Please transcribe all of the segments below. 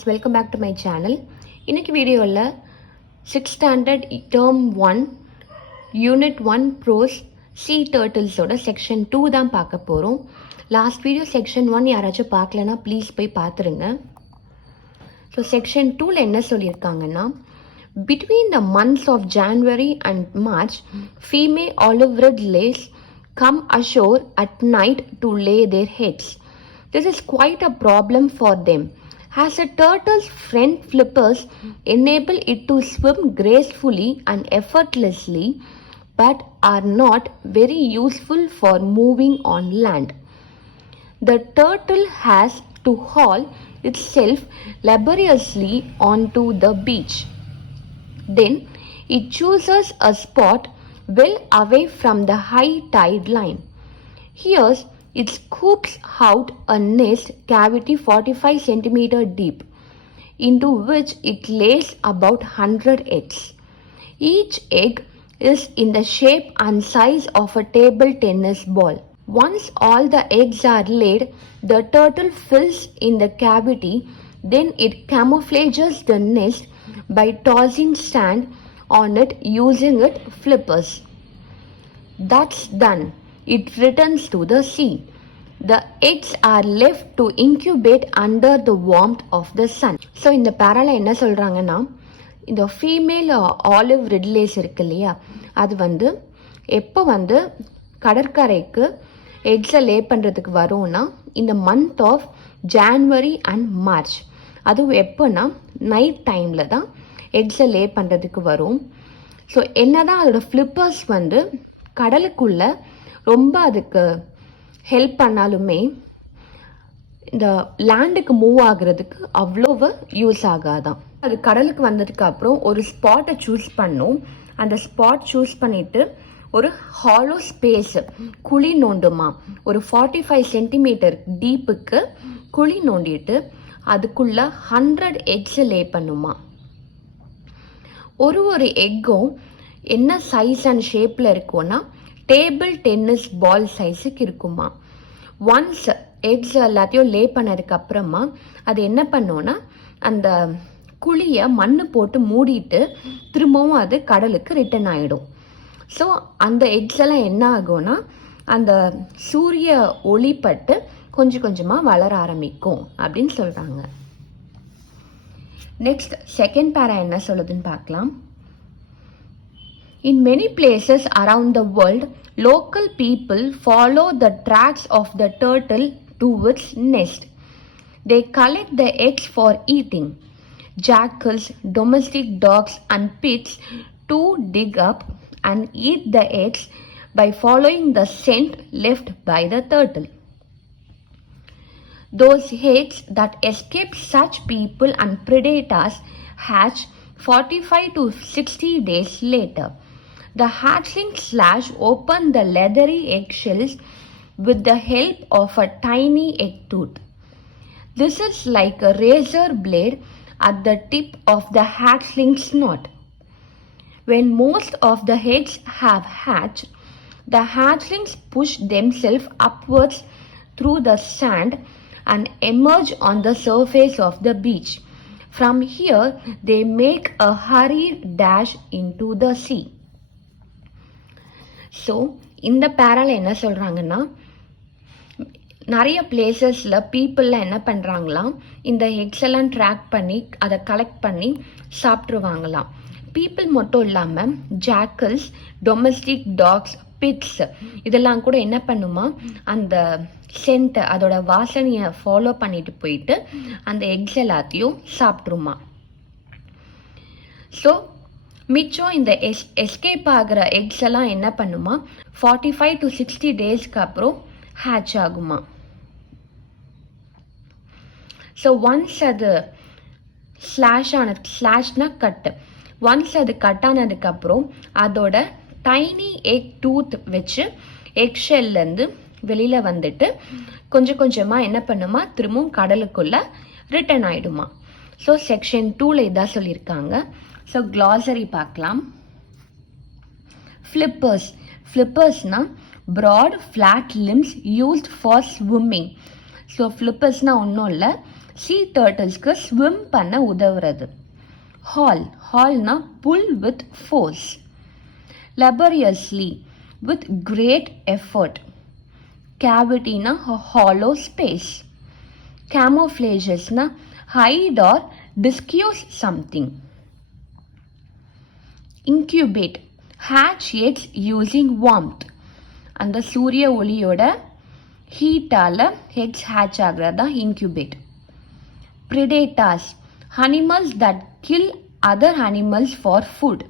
guys, welcome back to my channel. இன்னைக்கு வீடியோவில் 6th standard term 1 unit 1 prose sea turtles ஓட section 2 தான் பார்க்க போகிறோம். லாஸ்ட் வீடியோ section 1 யாராச்சும் பார்க்கலனா ப்ளீஸ் போய் பார்த்துருங்க. ஸோ section 2ல என்ன சொல்லியிருக்காங்கன்னா, between the months of January and March, female olive-red lace come ashore at night to lay their heads. This is quite a problem for them, as a turtle's front flippers enable it to swim gracefully and effortlessly, but are not very useful for moving on land. The turtle has to haul itself laboriously onto the beach. Then it chooses a spot well away from the high tide line. Here it scoops out a nest cavity 45 cm deep, into which it lays about 100 eggs. Each egg is in the shape and size of a table tennis ball. Once all the eggs are laid, the turtle fills in the cavity. Then it camouflages the nest by tossing sand on it using its flippers. That's done. It returns to the sea. The eggs are left to incubate under the warmth of the sun. So இந்த பேரால என்ன சொல்றாங்கன்னா, இந்த female olive red Lay's இருக்கு இல்லையா, அது எப்போ கடற்கரைக்கு எக்ஸை லே பண்ணுறதுக்கு வரும்னா இந்த month of January and March. அதுவும் எப்போனா நைட் டைமில் தான் எக்ஸை லே பண்ணுறதுக்கு வரும். ஸோ என்னதான் அதோட ஃப்ளிப்பர்ஸ் கடலுக்குள்ள ரொம்ப அதுக்கு ஹெல்ப் பண்ணாலுமே இந்த லேண்டுக்கு மூவ் ஆகுறதுக்கு அவ்வளோவு யூஸ் ஆகாதான். அது கடலுக்கு வந்ததுக்கு அப்புறம் ஒரு ஸ்பாட்டை சூஸ் பண்ணும். அந்த ஸ்பாட் சூஸ் பண்ணிட்டு ஒரு ஹாலோ ஸ்பேஸ் குழி நோண்டுமா, ஒரு 45 சென்டிமீட்டர் டீப்புக்கு குழி நோண்டிட்டு அதுக்குள்ள 100 எக்ஸ் லே பண்ணுமா. ஒரு எக்கும் என்ன சைஸ் அண்ட் ஷேப்பில் இருக்கும்னா டேபிள் டென்னிஸ் பால் சைஸுக்கு இருக்குமா. ஒன்ஸ் எக்ஸ் எல்லாத்தையும் லே பண்ணதுக்கு அப்புறமா அது என்ன பண்ணோன்னா அந்த குழியை மண் போட்டு மூடிட்டு திரும்பவும் அது கடலுக்கு ரிட்டர்ன் ஆகிடும். ஸோ அந்த எக்ஸ் எல்லாம் என்ன ஆகும்னா அந்த சூரிய ஒளிப்பட்டு கொஞ்சம் கொஞ்சமாக வளர ஆரம்பிக்கும் அப்படின்னு சொல்கிறாங்க. நெக்ஸ்ட் செகண்ட் பேரா என்ன சொல்லுதுன்னு பார்க்கலாம். In many places around the world, local people follow the tracks of the turtle to its nest. They collect the eggs for eating. Jackals, domestic dogs and pigs too dig up and eat the eggs by following the scent left by the turtle. Those eggs that escape such people and predators hatch 45 to 60 days later. The hatchlings slash open the leathery eggshells with the help of a tiny egg tooth. This is like a razor blade at the tip of the hatchling's snout. When most of the eggs have hatched, the hatchlings push themselves upwards through the sand and emerge on the surface of the beach. From here, they make a hurried dash into the sea. So இந்த பேரால என்ன சொல்கிறாங்கன்னா, நிறைய பிளேசஸில் பீப்புளெலாம் என்ன பண்ணுறாங்களாம், இந்த X எல்லாம் track பண்ணி அதை கலெக்ட் பண்ணி சாப்பிட்ருவாங்களாம். பீப்புள் மட்டும் இல்லாமல் ஜாக்கல்ஸ், டொமஸ்டிக் டாக்ஸ், பிட்ஸ் இதெல்லாம் கூட என்ன பண்ணுமா, அந்த சென்ட்டை அதோட வாசனையை ஃபாலோ பண்ணிட்டு போயிட்டு அந்த எக்ஸ் எல்லாத்தையும் சாப்பிட்ருமா. ஸோ மிச்சம் இந்த எஸ்கேப் ஆகிற எக்ஸ் எல்லாம் என்ன பண்ணுமா, 45 to 60 டேஸ்க்கு அப்புறம் ஹேட்ச் ஆகுமா. ஸோ ஒன்ஸ் அது ஸ்லாஷ்னா கட்டு, ஒன்ஸ் அது கட் ஆனதுக்கப்புறம் அதோட டைனி எக் டூத் வச்சு எக் ஷெல்லேருந்து வெளியில் வந்துட்டு கொஞ்சம் கொஞ்சமாக என்ன பண்ணுமா, திரும்பவும் கடலுக்குள்ளே ரிட்டர்ன் ஆகிடுமா. ஸோ செக்ஷன் 2ல இதான் சொல்லியிருக்காங்க. ஸோ க்ளாசரி பார்க்கலாம். ஃப்ளிப்பர்ஸ்னா broad flat limbs used for swimming. So ஃப்ளிப்பர்ஸ்னால் ஒன்றும் இல்லை, சீ டர்ட்டில்ஸ்க்கு ஸ்விம் பண்ண உதவுறது. ஹால்னா pull with force. laboriously with great effort. Cavity na hollow space. Camouflages na hide or disguise something. Incubate, hatch eggs using warmth. அந்த சூரிய ஒளியோட ஹீட்டால eggs hatch ஆகிறதா incubate. Predators, animals that kill other animals for food.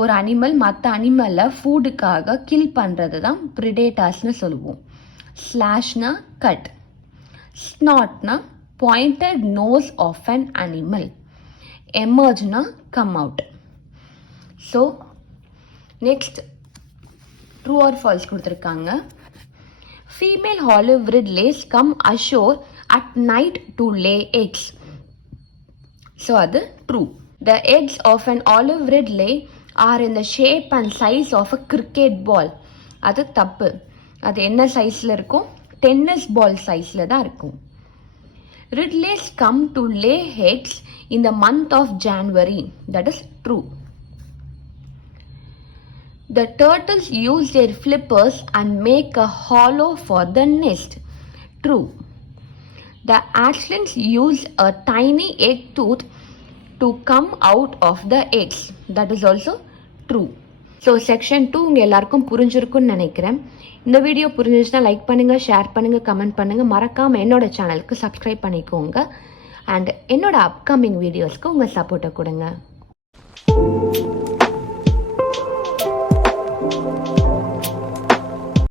ஒரு animal மற்ற அனிமலை ஃபுட்டுக்காக kill பண்ணுறது தான் ப்ரிடேட்டர்ஸ்னு சொல்லுவோம். ஸ்லாஷ்னா கட். ஸ்நாட்னா pointed nose of an animal. எமர்ஜ்னா come out. So next true or false கொடுத்துருக்காங்க. Female olive ridleys come ashore at night to lay eggs. So அது true. The eggs of an olive ridley are in the shape and size of a cricket ball. அது தப்பு. அது என்ன சைஸில் இருக்கும்? Tennis ball சைஸில் தான் இருக்கும். Ridleys come to lay eggs in the month of January. That is true. The turtles use their flippers and make a hollow for the nest. True. The hatchlings use a tiny egg tooth to come out of the eggs. That is also true. So section 2 உங்கள் எல்லாருக்கும் புரிஞ்சிருக்குன்னு நினைக்கிறேன். இந்த video புரிஞ்சிச்சுன்னா like பண்ணுங்கள், share பண்ணுங்கள், comment பண்ணுங்கள். மறக்காமல் என்னோட சேனலுக்கு சப்ஸ்கிரைப் பண்ணிக்கோங்க. அண்ட் என்னோட அப்கமிங் வீடியோஸ்க்கு உங்கள் சப்போர்ட்டை கொடுங்க.